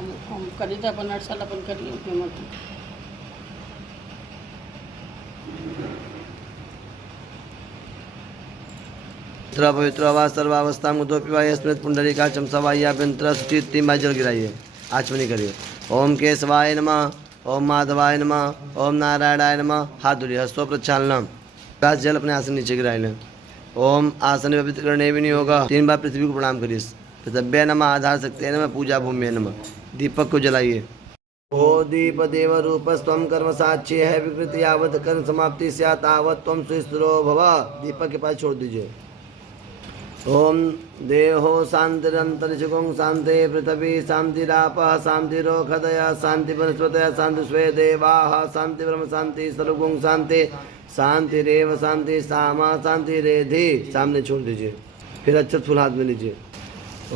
हम करी तो अपन 8 साल अपन करी मत पवित्र वा सर्वावस्था मुदोपि वा स्मृत पुंडरीका चमसवाह्याभ्यंतर सुचित 3 बार जल गिराइए, आचमनी करिए। ओम केशवाय नमः, ओम माधवाय नमः, ओम नारायणाय नमः। हाथ धुलिए, हस्तों प्रक्षालनम। ग्लास जल अपने आसन नीचे गिराए लें। ओम आसन पवित्र करने विनियोग। 3 बार पृथ्वी को प्रणाम करिए। पृथ्व्यै नमः, आधार शक्ति नमः, पूजा भूमि नमः। दीपक को जलाइए। ओ दीप देव रूपस्त्वं कर्म साक्षी है विकृति यावत कर्म समाप्ति स्यात् तावत् त्वं सुस्थिरो भव। दीपक के पास छोड़ दीजिए। ओम देहो शांतिरंतरिक्षगुं शांति पृथ्वी शांतिरापः शांतिरोखदय शांति वनस्पतय शांति स्वे देवाः शांति ब्रह्म शांति सर्वगुं शांति शांतिरेव शांति सामा शांति रेधि। सामने छोड़ दीजिए। फिर अक्षत फूल हाथ में लीजिए।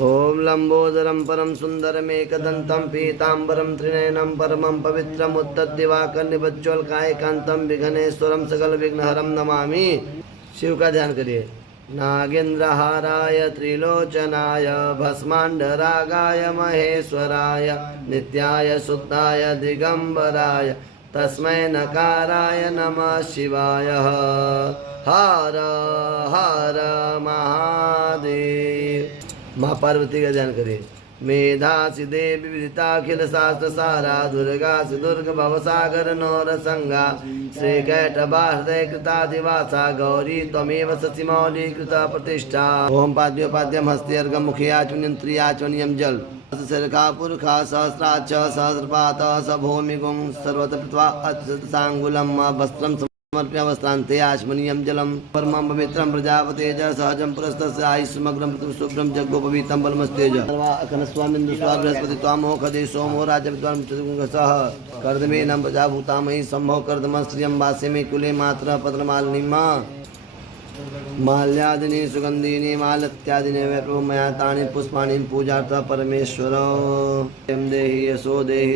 ओम लंबोदरम परम सुंदरमेकदंतं पीतांबरम त्रिनयनं परमं पवित्रम उत्तद्दिवाकर निबज्ज्वलकायकांतं विघ्नेश्वरम सकल विघ्नहरम नमामि। शिव का ध्यान करिए। नागेन्द्रहाराय त्रिलोचनाय भस्मांडरागाय महेश्वराय नित्याय शुद्धाय दिगंबराय तस्मै नकाराय नमः शिवाय। हर हर महादेव। माँ पार्वती का ध्यान करिए। मेधासि देवी विदिताखिल शास्त्र सारा दुर्गासि दुर्ग भवसागर नौरसंगा श्रीकैटभा हृदय कृतादिवासा गौरी त्वमेव शशिमौली कृता प्रतिष्ठा। ओम पाद्योपाद्यम हस्ते अर्घम मुखे आचमनीयम त्रियाचमनीयम जल सरखा पुरखा सहस्राक्ष सहस्रपात स भूमिगुं सर्वत पृथ्वा अच्युतसाङ्गुलम् वस्त्रं समर्प्य वस्त्रान्ते आचमनीयं जलम परमं पवित्रं प्रजापतेज सहजं पुरस्तस्य आयुष्मग्रं शुभ्रं जग्गोपवीतं बलमस्तेज अखनस्वामिन्दु स्वा बृहस्पति त्वामोखदे सोमो राजविद्वान् सह कर्दमेनं प्रजाभूतामयि सम्भव कर्दमं श्रियं वास्य मे कुले मातरः पद्ममालिनीमा माल्यादिनी सुगंधिनी मालत्यादिनी प्रभु मया तानि पुष्पाणि पूजार्थं परमेश्वर। देहि यशो देहि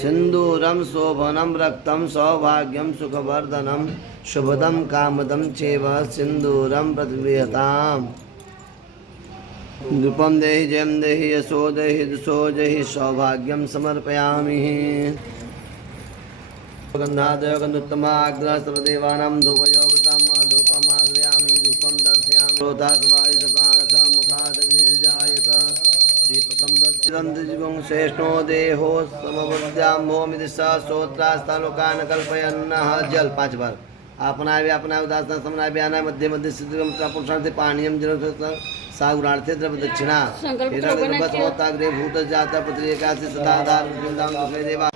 सिंदूरम शोभनम रक्तम सौभाग्यम सुखवर्धनम शुभदम कामदम चैव सिंदूरम प्रतिगृह्यताम्। धूपम देहि जयम देहि यशो देहि दुषो देहि सौभाग्यम समर्पयामि। गंधादय गंधोत्तमाग्रह सर्वदेवानां धूपयोगतां धूपमाग्रयामि धूपं दर्शयामि रोतास्वाय सप्राणसः मुखादग्निर्जायत दीपकं दर्शयन्ति श्रेष्ठो देहो समवद्याम्भोमिति स श्रोत्रास्तालोकान् कल्पयन्नः। जल 5 बार। अपना भी अपना उदासना समना भी आना मध्य मध्य सिद्धम पुरुषार्थे पानीयम जल सागुणार्थे द्रव्य दक्षिणा हिरण्यगर्भस्मोताग्रे भूत जाता पुत्री एकादशी सदाधार वृंदावन देवा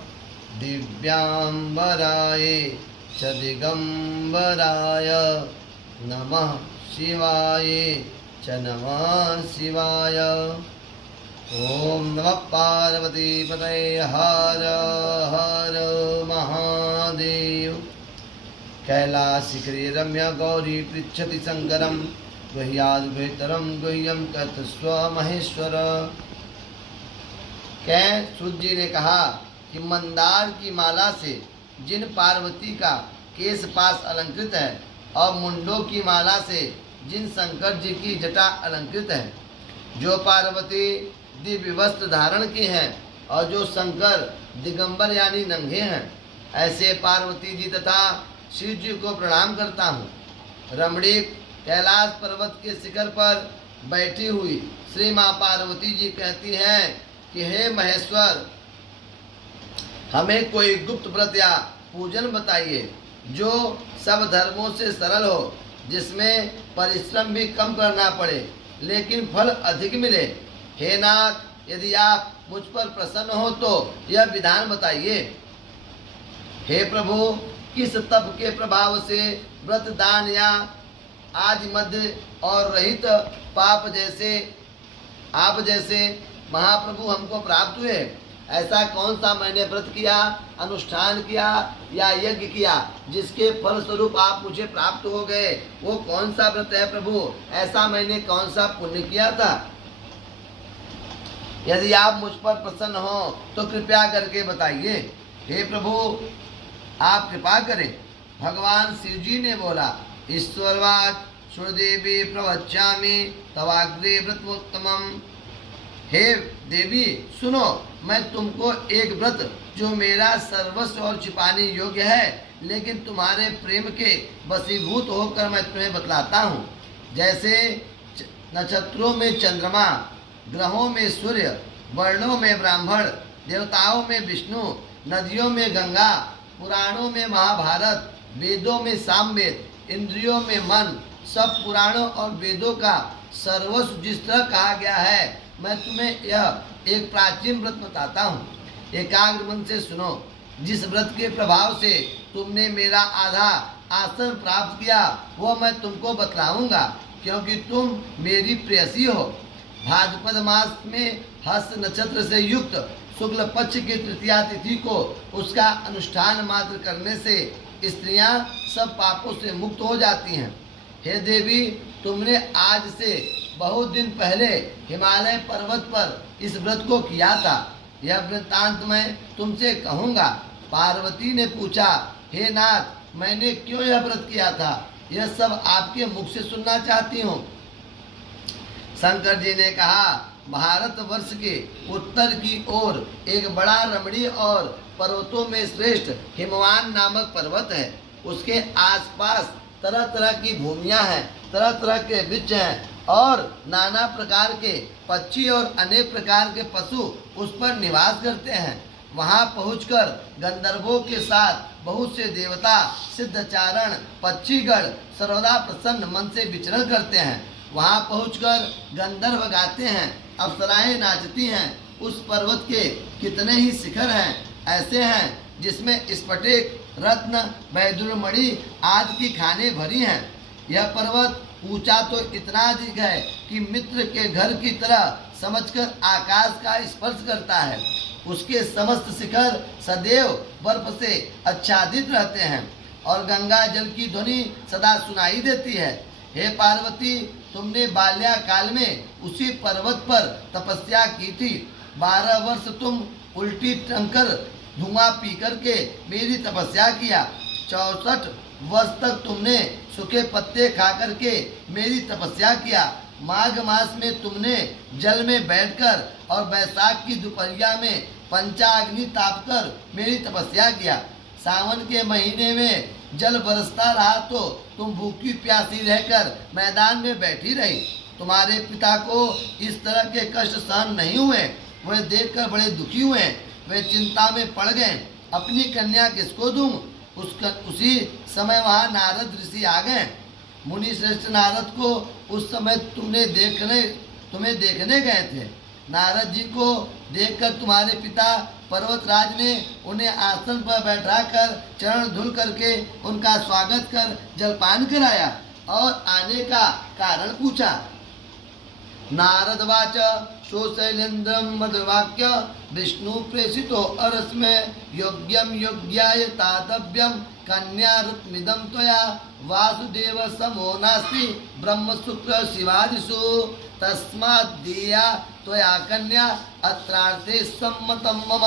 दिव्यांबराय च दिगंबराय नमः शिवाय च नमः शिवाय। ओम नमः पार्वती पतये हर हर महादेव। कैलाशिखरे रम्य गौरी पृच्छति शंकरं गुह्याद्वैतरं गुह्यं कथस्व महेश्वर। कै सूत जी ने कहा कि मंदार की माला से जिन पार्वती का केश पास अलंकृत है और मुंडों की माला से जिन शंकर जी की जटा अलंकृत है, जो पार्वती दिव्य वस्त्र धारण की हैं और जो शंकर दिगंबर यानी नंगे हैं, ऐसे पार्वती जी तथा शिव जी को प्रणाम करता हूँ। रमणीक कैलाश पर्वत के शिखर पर बैठी हुई श्री माँ पार्वती जी कहती हैं कि हे महेश्वर, हमें कोई गुप्त व्रत या पूजन बताइए जो सब धर्मों से सरल हो, जिसमें परिश्रम भी कम करना पड़े लेकिन फल अधिक मिले। हे नाथ, यदि आप मुझ पर प्रसन्न हो तो यह विधान बताइए। हे प्रभु, किस तप के प्रभाव से व्रत दान या आदि मध्य और रहित पाप जैसे आप जैसे महाप्रभु हमको प्राप्त हुए? ऐसा कौन सा मैंने व्रत किया, अनुष्ठान किया या यज्ञ किया जिसके फल स्वरूप आप मुझे प्राप्त हो गए? वो कौन सा व्रत है प्रभु? ऐसा मैंने कौन सा पुण्य किया था? यदि आप मुझ पर प्रसन्न हो तो कृपया करके बताइए। हे प्रभु, आप कृपा करें। भगवान शिव जी ने बोला, ईश्वरवाच सुरदेवी प्रवच्यामि तवाग्रे व्रतमोत्तमम्। हे देवी सुनो, मैं तुमको एक व्रत जो मेरा सर्वस्व और छिपाने योग्य है, लेकिन तुम्हारे प्रेम के वशीभूत होकर मैं तुम्हें बतलाता हूँ। जैसे नक्षत्रों में चंद्रमा, ग्रहों में सूर्य, वर्णों में ब्राह्मण, देवताओं में विष्णु, नदियों में गंगा, पुराणों में महाभारत, वेदों में सामवेद, इंद्रियों में मन, सब पुराणों और वेदों का सर्वस्व जिस तरह कहा गया है, मैं तुम्हें यह एक प्राचीन व्रत बताता हूँ। एकाग्र मन से सुनो। जिस व्रत के प्रभाव से तुमने मेरा आधा आसन प्राप्त किया वो मैं तुमको बतलाऊंगा, क्योंकि तुम मेरी प्रेयसी हो। भाद्रपद मास में हस्त नक्षत्र से युक्त शुक्ल पक्ष की तृतीया तिथि को उसका अनुष्ठान मात्र करने से स्त्रियां सब पापों से मुक्त हो जाती हैं। हे देवी, तुमने आज से बहुत दिन पहले हिमालय पर्वत पर इस व्रत को किया था। यह वृत्तांत मैं तुमसे कहूँगा। पार्वती ने पूछा, हे नाथ, मैंने क्यों यह व्रत किया था? यह सब आपके मुख से सुनना चाहती हूँ। शंकर जी ने कहा, भारतवर्ष के उत्तर की ओर एक बड़ा रमणीय और पर्वतों में श्रेष्ठ हिमवान नामक पर्वत है। उसके आसपास तरह तरह की भूमियां हैं, तरह तरह के वृक्ष हैं और नाना प्रकार के पक्षी और अनेक प्रकार के पशु उस पर निवास करते हैं। वहां पहुंचकर गंधर्वों के साथ बहुत से देवता, सिद्धचारण, पक्षीगण सर्वदा प्रसन्न मन से विचरण करते हैं। वहां पहुंचकर गंधर्व गाते हैं, अप्सराएं नाचती हैं। उस पर्वत के कितने ही शिखर हैं, ऐसे हैं जिसमें स्फटिक, रत्न, वैदुर्यमणि आदि की खानें भरी हैं। यह पर्वत ऊंचा तो इतना अधिक है कि मित्र के घर की तरह समझकर आकाश का स्पर्श करता है। उसके समस्त शिखर सदैव बर्फ से आच्छादित रहते हैं और गंगा जल की ध्वनि सदा सुनाई देती है। हे पार्वती, तुमने बाल्याकाल में उसी पर्वत पर तपस्या की थी। 12 वर्ष तुम उल्टी टंकर धुआं पी करके मेरी तपस्या किया। 64 वर्ष तक तुमने सूखे पत्ते खा करके मेरी तपस्या किया। माघ मास में तुमने जल में बैठकर और बैसाख की दोपहरिया में पंचाग्नि ताप कर मेरी तपस्या किया। सावन के महीने में जल बरसता रहा तो तुम भूखी प्यासी रहकर मैदान में बैठी रही। तुम्हारे पिता को इस तरह के कष्ट सहन नहीं हुए। वे देखकर बड़े दुखी हुए। वे चिंता में पड़ गए, अपनी कन्या किसको दूं? उसी समय वहाँ नारद ऋषि आ गए। मुनि श्रेष्ठ नारद को उस समय तुम्हें देखने गए थे। नारद जी को देखकर तुम्हारे पिता पर्वतराज ने उन्हें आसन पर बैठाकर चरण धुल करके उनका स्वागत कर जलपान कराया और आने का कारण पूछा। नारद वाच शैलेन्द्रम मधुवाक्य विष्णु प्रेषितो अरस्मे योग्यम योग्याय तातव्यम कन्यारत्मिदं त्वया वासुदेव समो नास्ति ब्रह्म शुक्र शिवादिषु तस्मात् देया त्वया कन्या अत्रार्थे सम्मतम मम।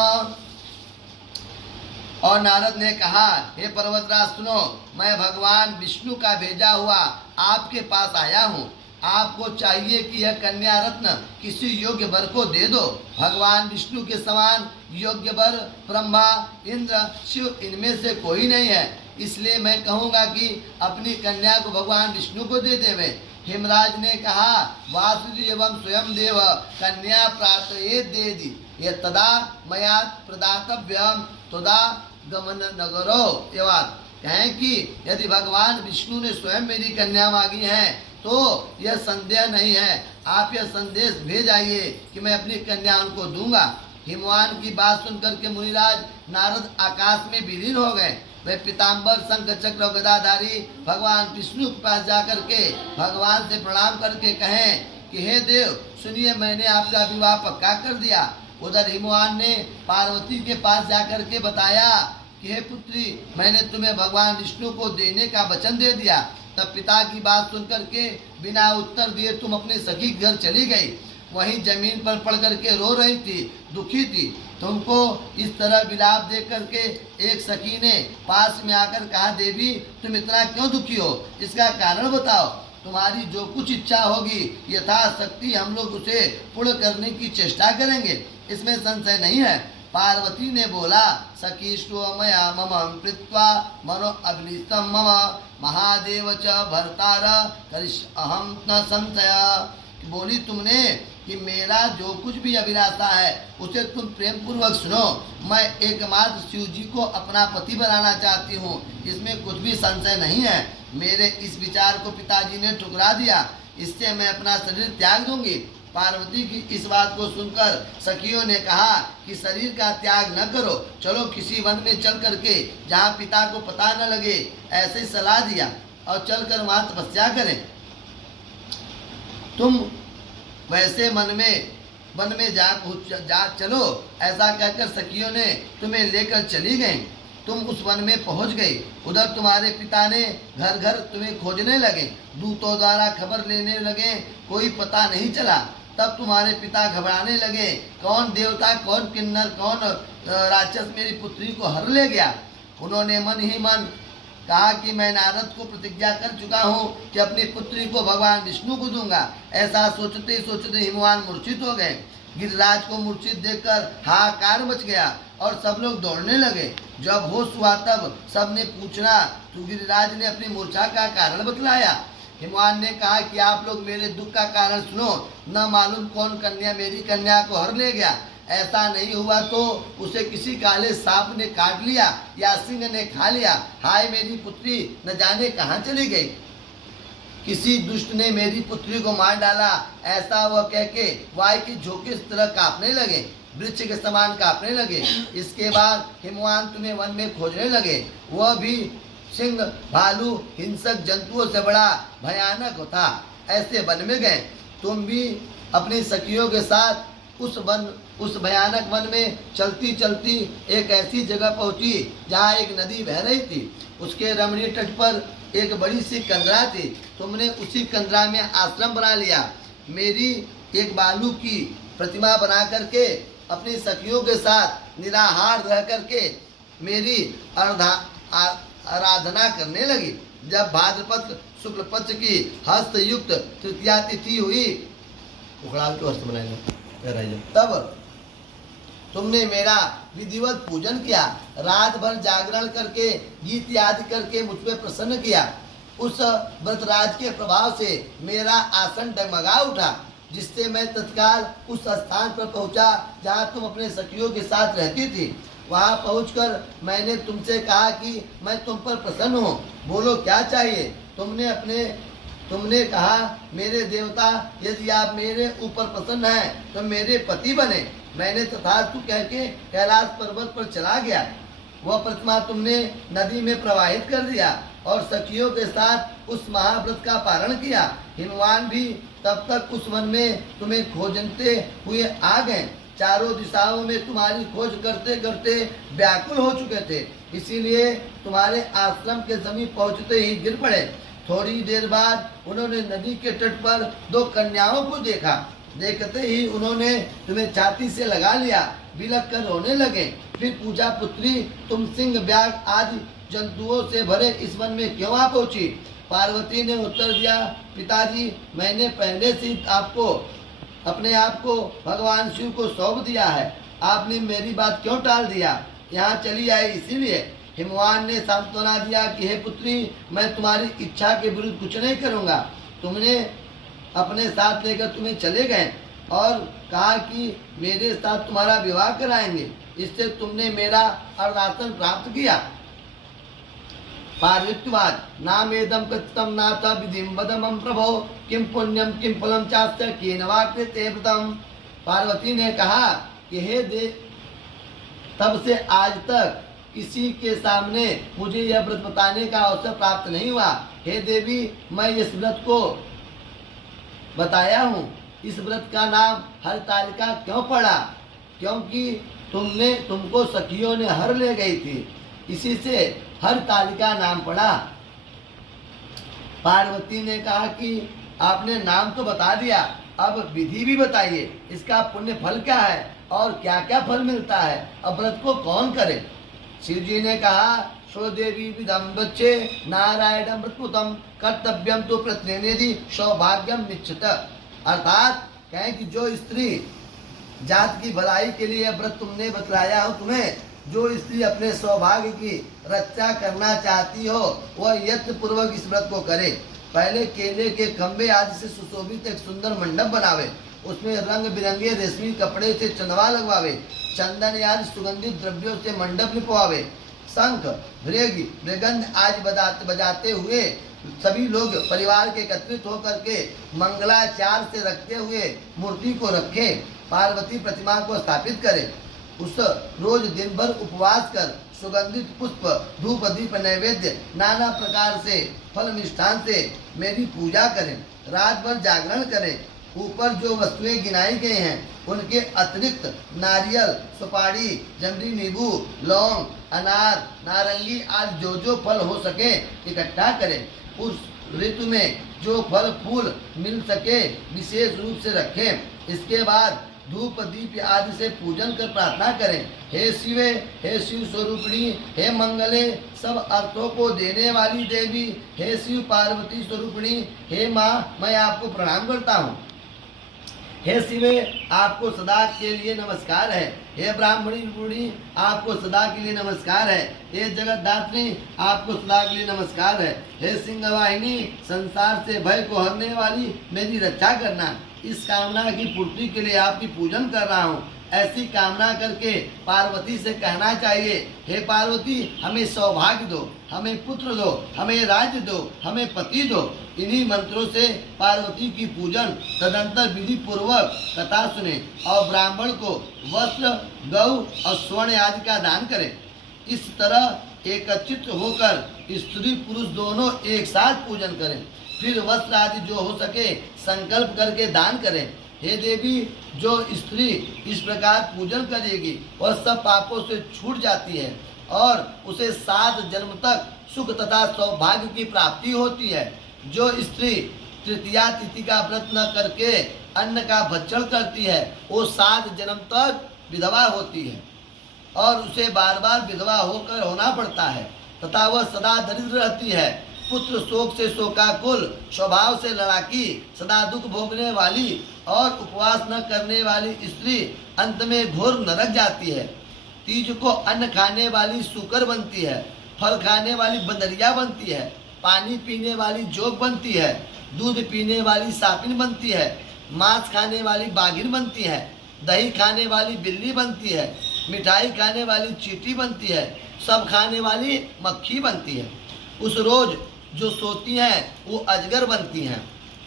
और नारद ने कहा, हे पर्वतराज सुनो, मैं भगवान विष्णु का भेजा हुआ आपके पास आया हूँ। आपको चाहिए कि यह कन्या रत्न किसी योग्य वर को दे दो। भगवान विष्णु के समान योग्य वर ब्रह्मा, इंद्र, शिव इनमें से कोई नहीं है। इसलिए मैं कहूँगा कि अपनी कन्या को भगवान विष्णु को दे देवे। हिमराज ने कहा, वासुदेवं स्वयं देव कन्या प्रार्थये देदि ये तदा मया प्रदातव्यम तदा गमन नगरो। ये बात कहें कि यदि भगवान विष्णु ने स्वयं मेरी कन्या मांगी है तो यह संदेह नहीं है। आप यह संदेश भेज आइए कि मैं अपनी कन्या उनको दूंगा। हिमवान की बात सुनकर के मुनिराज नारद आकाश में विलीन हो गए। वे पीताम्बर, शंख चक्र, गदाधारी भगवान विष्णु के पास जाकर के भगवान से प्रणाम करके कहें कि हे देव सुनिए, मैंने आपका विवाह पक्का कर दिया। उधर हिमवान ने पार्वती के पास जाकर के बताया कि हे पुत्री, मैंने तुम्हें भगवान विष्णु को देने का वचन दे दिया। तब पिता की बात सुनकर के बिना उत्तर दिए तुम अपने सखी घर चली गई। वहीं जमीन पर पड़ करके रो रही थी, दुखी थी। तुमको इस तरह विलाप देख करके एक सखी ने पास में आकर कहा, देवी तुम इतना क्यों दुखी हो, इसका कारण बताओ। तुम्हारी जो कुछ इच्छा होगी यथाशक्ति हम लोग उसे पूर्ण करने की चेष्टा करेंगे, इसमें संशय नहीं है। पार्वती ने बोला, सखीष्टो मया मम कृत्वा मनो अग्निस्तम मम महादेव च भर्तार करिष् अहम न संशय। बोली तुमने कि मेरा जो कुछ भी अभिलाषा है उसे तुम प्रेम पूर्वक सुनो। मैं एकमात्र शिव जी को अपना पति बनाना चाहती हूँ, इसमें कुछ भी संशय नहीं है। मेरे इस विचार को पिताजी ने ठुकरा दिया, इससे मैं अपना शरीर त्याग दूंगी। पार्वती की इस बात को सुनकर सखियों ने कहा कि शरीर का त्याग न करो, चलो किसी वन में चल करके जहाँ पिता को पता न लगे, ऐसे सलाह दिया और चलकर वहाँ तपस्या करें। तुम वैसे वन में जा चलो, ऐसा कहकर सखियों ने तुम्हें लेकर चली गईं। तुम उस वन में पहुंच गए। उधर तुम्हारे पिता ने घर घर तुम्हें खोजने लगे, दूतों द्वारा खबर लेने लगे, कोई पता नहीं चला। तब तुम्हारे पिता घबराने लगे, कौन देवता, कौन किन्नर, कौन राक्षस मेरी पुत्री को हर ले गया। उन्होंने मन ही मन कहा कि मैं नारद को प्रतिज्ञा कर चुका हूँ कि अपनी पुत्री को भगवान विष्णु को दूंगा। ऐसा सोचते सोचते हिमवान मूर्छित हो गए। गिरिराज को मूर्छित देखकर हाहाकार मच गया और सब लोग दौड़ने लगे। जब होश हुआ तब सबने पूछा तो गिरिराज ने अपनी मूर्छा का कारण बतलाया। हिमवान ने कहा कि आप लोग मेरे दुख का कारण सुनो, न मालूम कौन कन्या मेरी कन्या को हर ले गया। ऐसा नहीं हुआ तो उसे किसी काले सांप ने काट लिया या सिंह ने खा लिया। हाय मेरी पुत्री न जाने कहाँ चली गई, किसी दुष्ट ने मेरी पुत्री को मार डाला। ऐसा वह कह के वायु की झोंके इस तरह कांपने लगे, वृक्ष के समान कांपने लगे। इसके बाद हिमवान तुम्हें वन में खोजने लगे। वह भी सिंह, भालू, हिंसक जंतुओं से बड़ा भयानक था। ऐसे वन में गए। तुम भी अपनी सखियों के साथ उस भयानक वन में चलती चलती एक ऐसी जगह पहुंची जहाँ एक नदी बह रही थी। उसके रमणीय तट पर एक बड़ी सी कंदरा थी। तुमने उसी कंदरा में आश्रम बना लिया। मेरी एक बालू की प्रतिमा बना करके अपनी सखियों के साथ निराहार रह करके मेरी आराधना करने लगी। जब भाद्रपद शुक्ल पक्ष की हस्तयुक्त तृतीया तिथि हुई, तब तुमने मेरा विधिवत पूजन किया, रात भर जागरण करके गीत याद करके मुझ पे प्रसन्न किया। उस व्रतराज के प्रभाव से मेरा आसन डगमगा उठा, जिससे मैं तत्काल उस स्थान पर पहुंचा जहां तुम अपने सखियों के साथ रहती थी। वहां पहुंचकर मैंने तुमसे कहा कि मैं तुम पर प्रसन्न हूँ, बोलो क्या चाहिए। तुमने कहा, मेरे देवता, यदि आप मेरे ऊपर प्रसन्न हैं तो मेरे पति बने। मैंने तथास्तु कह के कैलाश पर्वत पर चला गया। वह प्रतिमा तुमने नदी में प्रवाहित कर दिया और सखियों के साथ उस महाव्रत का पारण किया। हिमवान भी तब तक उस वन में तुम्हें खोजते हुए आ गए। चारों दिशाओं में तुम्हारी खोज करते करते व्याकुल हो चुके थे, इसीलिए तुम्हारे आश्रम के समीप पहुंचते ही गिर पड़े। थोड़ी देर बाद उन्होंने नदी के तट पर दो कन्याओं को देखा। देखते ही उन्होंने तुम्हें छाती से लगा लिया, बिलख कर रोने लगे। फिर पूछा, पुत्री तुम सिंह, व्याघ्र आदि जंतुओं से भरे इस वन में क्यों आ पहुंची। पार्वती ने उत्तर दिया, पिताजी मैंने पहले से अपने आप को भगवान शिव को सौंप दिया है, आपने मेरी बात क्यों टाल दिया, यहाँ चली आई इसीलिए। हिमवान ने सांत्वना दिया कि हे पुत्री, मैं तुम्हारी इच्छा के विरुद्ध कुछ नहीं करूँगा। तुमने अपने साथ लेकर तुम्हें चले गए और कहा कि मेरे साथ तुम्हारा विवाह कराएंगे, इससे तुमने मेरा अर्धासन प्राप्त किया। पार्वतीवाद नामेदम कृतम नाथ विधिम वदमं प्रभो किम पुण्यम किम फलम चास्य केन वा कृते व्रतम। पार्वती ने कहा कि हे देव, तब से आज तक किसी के सामने मुझे यह व्रत बताने का अवसर प्राप्त नहीं हुआ। हे देवी, मैं इस व्रत को बताया हूँ। इस व्रत का नाम हरतालिका क्यों पड़ा, क्योंकि तुमको सखियों ने हर ले गई थी, इसी से हरतालिका नाम पड़ा। पार्वती ने कहा कि आपने नाम तो बता दिया, अब विधि भी बताइए, इसका पुण्य फल क्या है और क्या क्या फल मिलता है, अब व्रत को कौन करे। शिव जी ने कहा, सो देवी विदम बच्चे नारायणम प्रत्युतम कर्तव्यम तो प्रतिनिधि सौभाग्यम निश्चित। अर्थात कहें कि जो स्त्री जात की भलाई के लिए यह व्रत तुमने बतलाया हो, तुम्हें जो स्त्री अपने सौभाग्य की रक्षा करना चाहती हो वह यत्न पूर्वक इस व्रत को करे। पहले केले के खंबे आदि से सुशोभित एक सुंदर मंडप बनावे, उसमें रंग बिरंगे रेशमी कपड़े से चंदवा लगवावे, चंदन आदि सुगंधित द्रव्यों से मंडप लिपवावे, शंख भृंग मृगंध आदि बजाते हुए सभी लोग परिवार के एकत्रित होकर के मंगलाचार से रखते हुए मूर्ति को रखे, पार्वती प्रतिमा को स्थापित करें। उस रोज दिन भर उपवास कर सुगंधित पुष्प धूप दीप नैवेद्य नाना प्रकार से फल मिष्ठान से मेरी पूजा करें, रात भर जागरण करें। ऊपर जो वस्तुएं गिनाई गई हैं उनके अतिरिक्त नारियल, सुपारी, जमरी, नींबू, लौंग, अनार, नारंगी आदि जो फल हो सके इकट्ठा करें। उस ऋतु में जो फल फूल मिल सके विशेष रूप से रखें। इसके बाद धूप दीप आदि से पूजन कर प्रार्थना करें। हे शिवे, हे शिव स्वरूपिणी, हे मंगले, सब अर्थों को देने वाली देवी, हे शिव पार्वती स्वरूपिणी, हे माँ मैं आपको प्रणाम करता हूँ। हे शिवे आपको सदा के लिए नमस्कार है। हे ब्राह्मणी रूपिणी आपको सदा के लिए नमस्कार है। हे जगतदात्री आपको सदा के लिए नमस्कार है। हे सिंहवाहिनी संसार से भय को हरने वाली मेरी रक्षा करना। इस कामना की पूर्ति के लिए आपकी पूजन कर रहा हूँ। ऐसी कामना करके पार्वती से कहना चाहिए, हे पार्वती हमें सौभाग्य दो, हमें पुत्र दो, हमें राज्य दो, हमें पति दो। इन्हीं मंत्रों से पार्वती की पूजन तदंतर विधि पूर्वक कथा सुने और ब्राह्मण को वस्त्र, गौ और स्वर्ण आदि का दान करें। इस तरह एकत्रित होकर स्त्री पुरुष दोनों एक साथ पूजन करें। फिर वस्त्र आदि जो हो सके संकल्प करके दान करें। हे देवी, जो स्त्री इस प्रकार पूजन करेगी वह सब पापों से छूट जाती है और उसे 7 जन्म तक सुख तथा सौभाग्य की प्राप्ति होती है। जो स्त्री तृतीया तिथि का व्रत न करके अन्न का भक्षण करती है वो 7 जन्म तक विधवा होती है और उसे बार बार विधवा होकर होना पड़ता है तथा वह सदा दरिद्र रहती है। पुत्र शोक से शोकाकुल, स्वभाव से लड़ाकी, सदा दुख भोगने वाली और उपवास न करने वाली स्त्री अंत में घोर नरक जाती है। तीज को अन्न खाने वाली सूकर बनती है, फल खाने वाली बंदरिया बनती है, पानी पीने वाली जोग बनती है, दूध पीने वाली सापिन बनती है, मांस खाने वाली बाघिन बनती है, दही खाने वाली बिल्ली बनती है, मिठाई खाने वाली चींटी बनती है, सब खाने वाली मक्खी बनती है। उस रोज जो सोती हैं वो अजगर बनती हैं,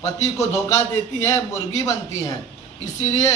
पति को धोखा देती है मुर्गी बनती हैं। इसीलिए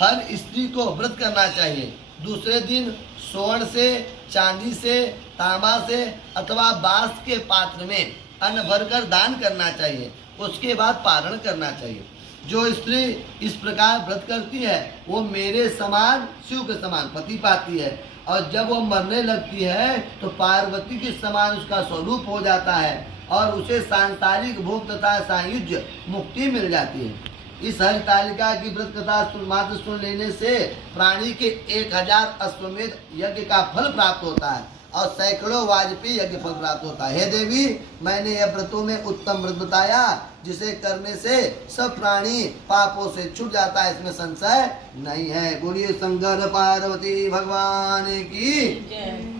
हर स्त्री को व्रत करना चाहिए। दूसरे दिन स्वर्ण से, चांदी से, तांबा से अथवा बांस के पात्र में अन्न भरकर दान करना चाहिए। उसके बाद पारण करना चाहिए। जो स्त्री इस प्रकार व्रत करती है वो मेरे समान, शिव के समान पति पाती है और जब वो मरने लगती है तो पार्वती के समान उसका स्वरूप हो जाता है और उसे सांसारिक भोग तथा सायुज्य मुक्ति मिल जाती है। इस हरितालिका की व्रत कथा मात्र सुन लेने से प्राणी के 1000 अश्वमेध यज्ञ का फल प्राप्त होता है और सैकड़ों वाजपेयी यज्ञ फल प्राप्त होता है। हे देवी, मैंने यह व्रतों में उत्तम व्रत बताया जिसे करने से सब प्राणी पापों से छूट जाता है, इसमें संशय नहीं है। बोलिए शंकर पार्वती भगवान की जय।